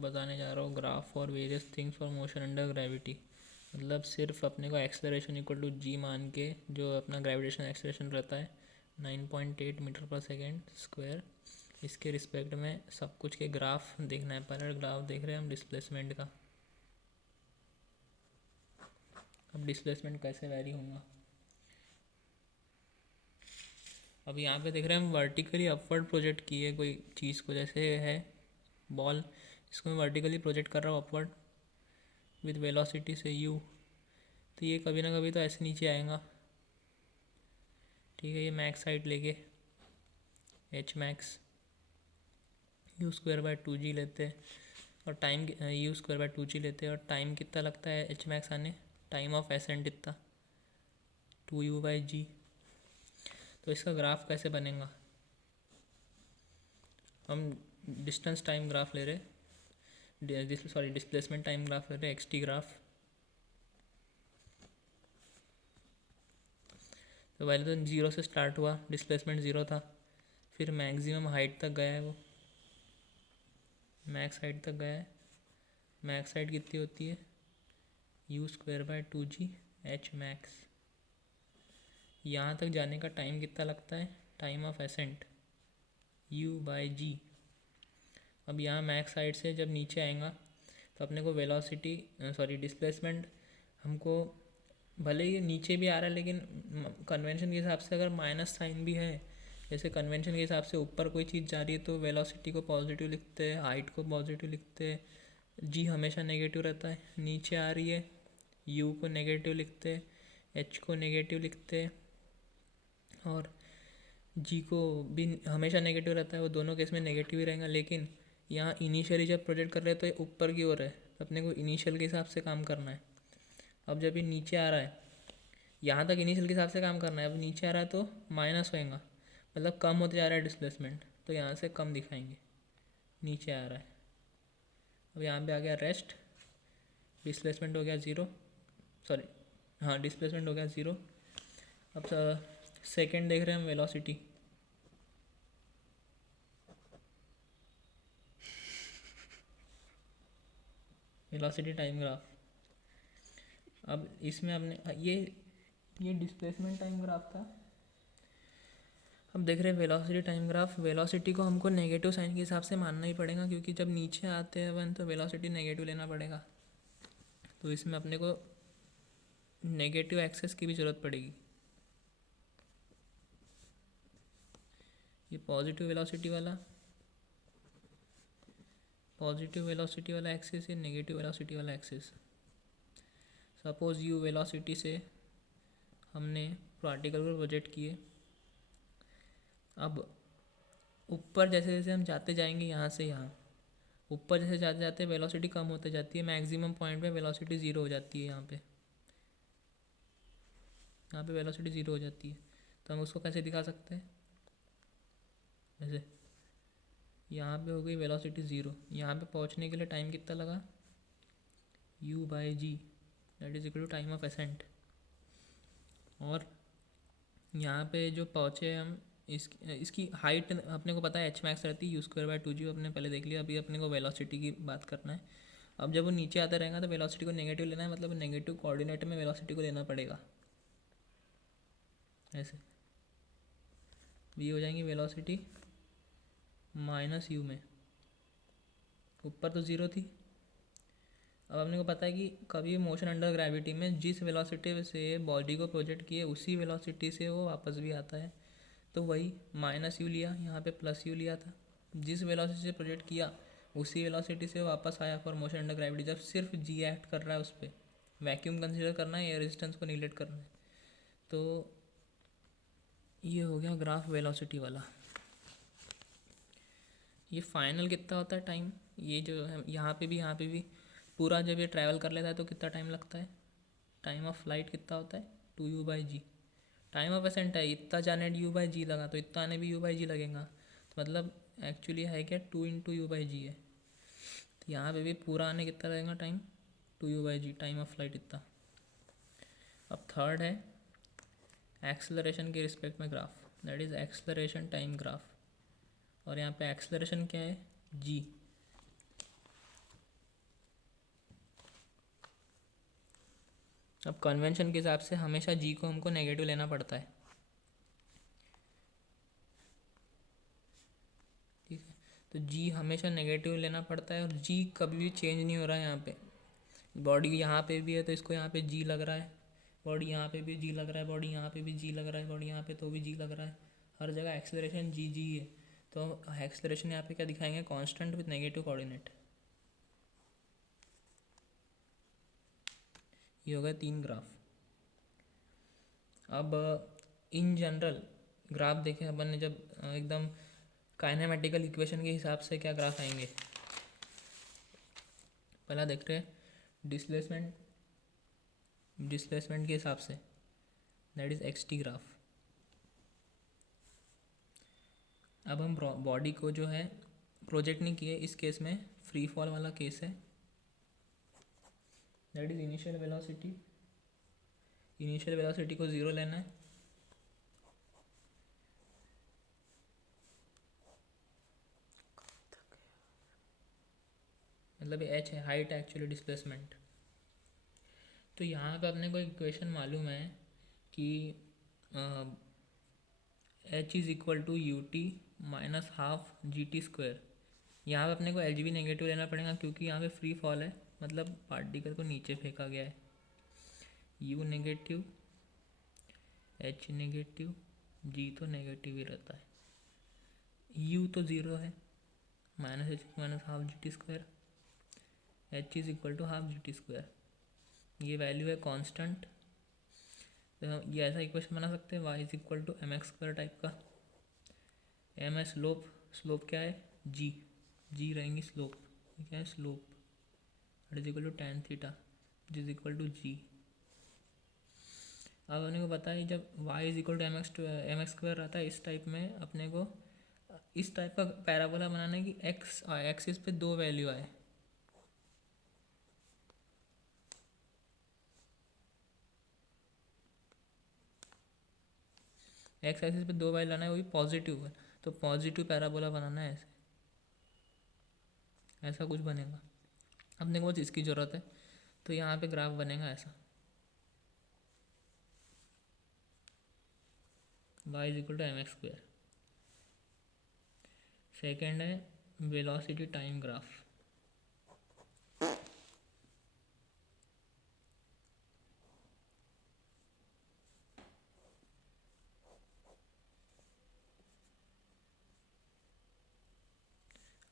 बताने जा रहा हूँ graph for various things for motion under gravity. मतलब सिर्फ अपने को एक्सेलरेशन इक्वल टू जी मान के जो अपना ग्रेविटेशन एक्सेलरेशन रहता है 9.8 मीटर पर सेकेंड स्क्वायर, इसके रिस्पेक्ट में सब कुछ के ग्राफ देखना है। पहले ग्राफ देख रहे हैं हम डिस्प्लेसमेंट का। अब डिस्प्लेसमेंट कैसे वैरी होगा, अब यहाँ पे देख रहे हैं हम वर्टिकली अपवर्ड प्रोजेक्ट किए कोई चीज़ को, जैसे है बॉल, इसको मैं वर्टिकली प्रोजेक्ट कर रहा हूँ अपवर्ड विद वेलोसिटी से u, तो ये कभी ना कभी तो ऐसे नीचे आएगा। ठीक है, ये मैक्स हाइट लेके H max you square by 2g लेते हैं और time you square by 2g लेते हैं और टाइम कितना लगता है एच मैक्स आने, टाइम ऑफ एसेंट इतना 2u/g। तो इसका ग्राफ कैसे बनेगा, हम डिस्टेंस टाइम ग्राफ ले रहे, सॉरी डिस्प्लेसमेंट टाइम ग्राफ ले रहे, एक्सटी ग्राफ। तो पहले तो जीरो से स्टार्ट हुआ, डिस्प्लेसमेंट ज़ीरो था, फिर मैक्सिमम हाइट तक गया है, वो मैक्स हाइट तक गया है। मैक्स हाइट कितनी होती है you square by 2g H max. यहाँ तक जाने का टाइम कितना लगता है, टाइम ऑफ एसेंट u/g। अब यहाँ मैक्स हाइट से जब नीचे आएगा तो अपने को वेलोसिटी सॉरी डिस्प्लेसमेंट, हमको भले ये नीचे भी आ रहा है लेकिन कन्वेंशन के हिसाब से अगर माइनस साइन भी है, जैसे कन्वेंशन के हिसाब से ऊपर कोई चीज़ जा रही है तो वेलोसिटी को पॉजिटिव लिखते हैं, हाइट को पॉजिटिव लिखते हैं, जी हमेशा नेगेटिव रहता है। नीचे आ रही है यू को नेगेटिव लिखते हैं, एच को नेगेटिव लिखते हैं और जी को भी हमेशा नेगेटिव रहता है, वो दोनों केस में नेगेटिव ही रहेगा। लेकिन यहाँ इनिशियली जब प्रोजेक्ट कर रहे हैं तो ये ऊपर की ओर है, तो अपने को इनिशियल के हिसाब से काम करना है। अब जब ये नीचे आ रहा है, यहाँ तक इनिशियल के हिसाब से काम करना है, अब नीचे आ रहा है तो माइनस होएगा, मतलब कम होते जा रहा है डिस्प्लेसमेंट, तो यहाँ से कम दिखाएंगे, नीचे आ रहा है। अब यहाँ पे आ गया रेस्ट, डिस्प्लेसमेंट हो गया ज़ीरो, सॉरी हाँ डिस्प्लेसमेंट हो गया ज़ीरो। अब सेकेंड देख रहे हैं हम वेलोसिटी, वेलोसिटी टाइम ग्राफ। अब इसमें हमने ये डिस्प्लेसमेंट टाइम ग्राफ था। अब देख रहे हैं वेलोसिटी टाइम ग्राफ। वेलोसिटी को हमको नेगेटिव साइन के हिसाब से मानना ही पड़ेगा क्योंकि जब नीचे आते हैं वन तो वेलोसिटी नेगेटिव लेना पड़ेगा, तो इसमें अपने को नेगेटिव एक्सेस की भी ज़रूरत पड़ेगी। ये पॉजिटिव वेलोसिटी वाला एक्सिस, ये नेगेटिव वेलोसिटी वाला एक्सिस। सपोज यू वेलोसिटी से हमने पार्टिकल को प्रोजेक्ट किए। अब ऊपर जैसे जैसे हम जाते जाएंगे, यहाँ से यहाँ ऊपर जैसे जाते जाते वेलोसिटी कम होते जाती है, मैक्सिमम पॉइंट पे वेलोसिटी ज़ीरो हो जाती है। यहाँ पे वेलोसिटी ज़ीरो हो जाती है, तो हम उसको कैसे दिखा सकते हैं, जैसे यहाँ पे हो गई वेलोसिटी ज़ीरो, यहाँ पे पहुँचने के लिए टाइम कितना लगा u/g that is equal to time of ascent. और यहाँ पे जो पहुँचे हम, इसकी हाइट अपने को पता है एच मैक्स रहती है यू स्क्वायर बाय 2g, अपने पहले देख लिया। अभी अपने को वेलोसिटी की बात करना है। अब जब वो नीचे आता रहेगा तो वेलोसिटी को नेगेटिव लेना है, मतलब नेगेटिव कोऑर्डिनेट में वेलोसिटी को लेना पड़ेगा, ऐसे भी हो जाएंगी वेलोसिटी माइनस यू में, ऊपर तो ज़ीरो थी। अब अपने को पता है कि कभी मोशन अंडर ग्रेविटी में जिस वेलोसिटी से बॉडी को प्रोजेक्ट किए उसी वेलोसिटी से वो वापस भी आता है, तो वही माइनस यू लिया, यहाँ पे प्लस यू लिया था। जिस वेलोसिटी से प्रोजेक्ट किया उसी वेलोसिटी से वापस आया फॉर मोशन अंडर ग्रेविटी। जब सिर्फ जी एक्ट कर रहा है उस पर, वैक्यूम कंसिडर करना है या रेजिस्टेंस को निगलेक्ट करना है, तो ये हो गया ग्राफ वेलोसिटी वाला। ये फाइनल कितना होता है टाइम, ये जो है यहाँ पे भी पूरा जब ये ट्रैवल कर लेता है तो कितना टाइम लगता है, टाइम ऑफ फ्लाइट कितना होता है 2u/g। टाइम ऑफ एसेंट है इतना जाने u/g लगा, तो इतना आने भी u/g लगेगा, तो मतलब एक्चुअली है क्या 2 × u/g है। तो यहाँ पे भी पूरा आने कितना लगेगा time 2u/g, time of flight इतना। अब थर्ड है एक्सेलरेशन के रिस्पेक्ट में graph, that is acceleration time graph. और यहाँ पे एक्सेलरेशन क्या है g, अब कन्वेंशन के हिसाब से हमेशा जी को हमको नेगेटिव लेना पड़ता है, ठीक है। तो जी हमेशा नेगेटिव लेना पड़ता है और जी कभी भी चेंज नहीं हो रहा है। यहाँ पे बॉडी यहाँ पे भी है तो इसको यहाँ पे जी लग रहा है, बॉडी यहाँ पे भी जी लग रहा है, बॉडी यहाँ पे भी जी लग रहा है, बॉडी यहाँ पे तो भी जी लग रहा है, हर जगह एक्सेलरेशन जी जी है। तो एक्सेलरेशन यहाँ पे क्या दिखाएंगे, कांस्टेंट विद नेगेटिव कोऑर्डिनेट। ये हो गया 3 ग्राफ। अब इन जनरल ग्राफ देखें अपन ने, जब एकदम काइनेमेटिकल इक्वेशन के हिसाब से क्या ग्राफ आएंगे। पहला देख रहे हैं डिस्प्लेसमेंट, डिस्प्लेसमेंट के हिसाब say that is x T graph. अब हम बॉडी को जो है प्रोजेक्ट नहीं किए, इस केस में फ्री फॉल वाला केस है, that is initial velocity. Initial velocity को 0 लेना है, मतलब एच है, हाइट है एक्चुअली डिस्प्लेसमेंट। तो यहाँ पे अपने को इक्वेशन मालूम है कि H is equal to U T minus half G T square. यहाँ पे अपने को एल जी बी नेगेटिव लेना पड़ेगा क्योंकि यहाँ पे फ्री फॉल है, मतलब पार्टिकल को नीचे फेंका गया है। U negative, H negative, G तो नेगेटिव ही रहता है, यू तो 0 है, minus H minus half G T square, H is equal to half G T square. ये वैल्यू है कांस्टेंट। तो ये ऐसा इक्वेशन बना सकते हैं Y is equal to M X square type का। एम है स्लोप, स्लोप क्या है जी, जी रहेंगी स्लोप, क्या है slope, it is equal to tan theta which is equal to G. अब अपने को पता है जब y is equal to M X square रहता है, इस टाइप में अपने को इस टाइप का पैराबोला बनाना है कि x एक्सिस पे 2 वैल्यू आए। एक्स एक्सिस पे 2 वैल्यू लाना है, वो भी पॉजिटिव है, तो पॉजिटिव पैराबोला बनाना है, ऐसे ऐसा कुछ बनेगा। अपने को बस इसकी ज़रूरत है, तो यहाँ पे ग्राफ बनेगा ऐसा, y is equal to M X square. Second है वेलोसिटी टाइम ग्राफ।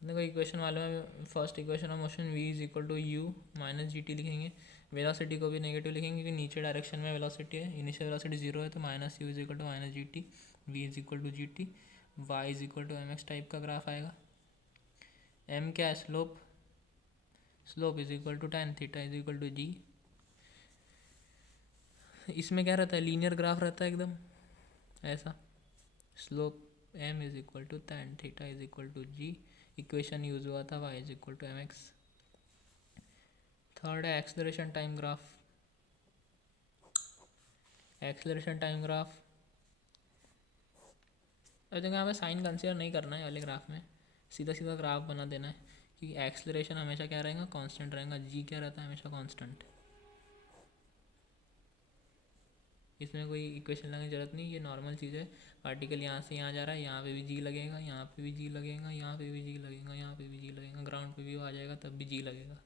देखो इक्वेशन वाले में first equation of motion v is equal to U minus G T लिखेंगे, वेलोसिटी को भी नेगेटिव लिखेंगे क्योंकि नीचे डायरेक्शन में वेलोसिटी है, इनिशियल वेलोसिटी 0 है, तो minus U is equal to minus G T, V is equal to G T, Y is equal to M X type का ग्राफ आएगा। एम क्या है slope, slope is equal to tan theta is equal to G. इसमें क्या रहता है, linear graph रहता है एकदम ऐसा, slope m is equal to tan theta is equal to G. Equation use हुआ था y is equal to M X. Third है acceleration time graph. Acceleration time graph अब देखो यहाँ पे साइन कंसीडर नहीं करना है वाले ग्राफ में, सीधा सीधा ग्राफ बना देना है क्योंकि एक्सेलरेशन हमेशा क्या रहेगा, कांस्टेंट रहेगा, जी क्या रहता है हमेशा कांस्टेंट। इसमें कोई इक्वेशन लगाने की जरूरत नहीं, ये नॉर्मल चीज़ है। पार्टिकल यहाँ से यहाँ जा रहा है, यहाँ पे भी जी लगेगा, यहाँ पे भी जी लगेगा, यहाँ पे भी जी लगेगा, यहाँ पे भी जी लगेगा, ग्राउंड पे भी वो आ जाएगा तब भी जी लगेगा।